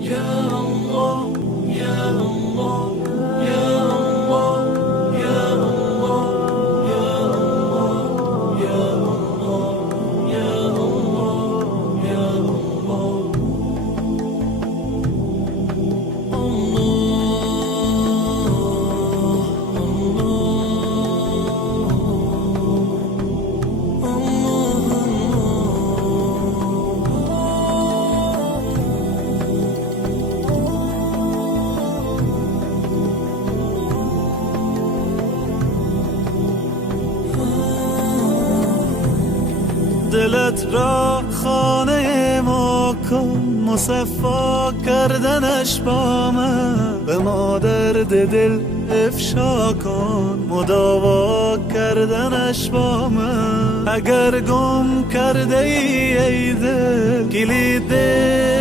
Ya Allah, Ya Allah, Ya Allah, Ya Allah, Ya Allah, Ya Allah, Ya Allah, Ya دلت را خانه ما کن، مصفا کردنش با من، به ما درد دل افشا کن، مداوا کردنش با من. اگر گم کرده ای دل کلید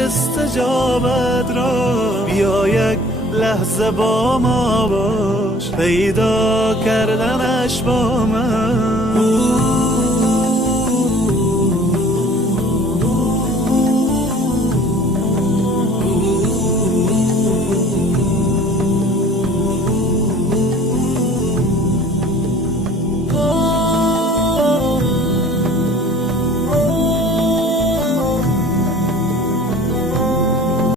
استجابت را، بیا یک لحظه با ما باش، پیدا کردنش با من.